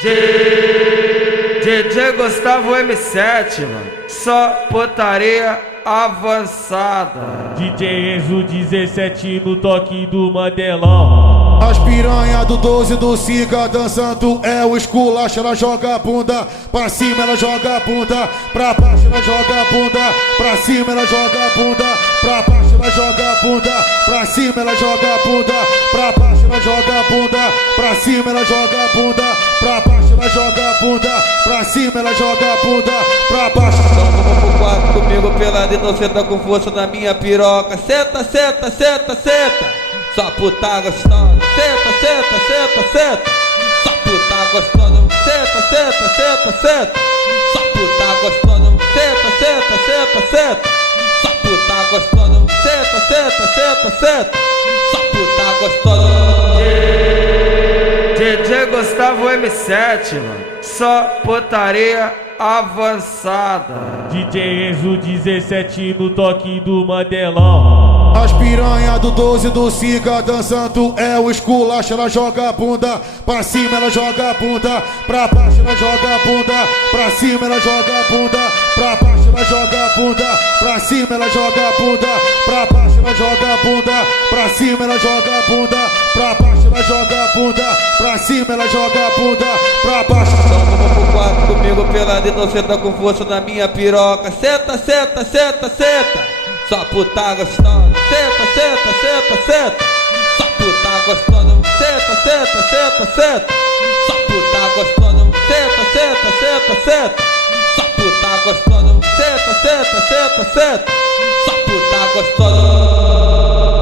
DJ Gustavo M7, mano, só putaria avançada. DJ Enzo 17 no toque do Mandelão. As piranha do 12 do Siga dançando é o esculacho. Ela joga a bunda pra cima, ela joga a bunda pra baixo, ela joga a bunda pra cima, ela joga a bunda pra baixo, ela joga a bunda pra cima, ela joga a bunda pra baixo, ela joga a bunda pra cima, ela joga a bunda pra baixo, ela joga a bunda pra cima, ela joga a bunda pra baixo. Então vamos pro quarto comigo pelado e não senta com força na minha piroca. Senta, senta, senta, senta. Só puta gostosa. Senta, senta, senta, senta. Só puta gostosa. Senta, senta, senta, senta. Só puta gostosa. Senta, senta, senta, senta. Só puta gostosa. Senta, senta, senta, senta. Só puta gostosa. DJ Gustavo M7, mano, só putaria avançada. DJ Enzo 17 no toque do Mandelão. As piranha do 12 do Siga dançando é o esculacho. Ela joga a bunda pra cima, ela joga a bunda pra baixo, ela joga a bunda pra cima, ela joga a bunda pra baixo, ela joga a bunda pra cima, ela joga a bunda pra baixo, ela joga a bunda pra cima, ela joga a bunda pra baixo, ela joga a bunda pra cima, ela joga a bunda pra baixo. Então vamos pro quarto comigo pelado e não senta com força na minha piroca. Senta, senta, senta, senta. Só puta gostosa. Senta, senta, senta, senta. Só puta gostosa. Senta, senta, senta, senta. Só puta gostosa. Senta, senta, senta, senta. Só puta gostosa. Senta, senta, senta, senta. Só puta gostosa.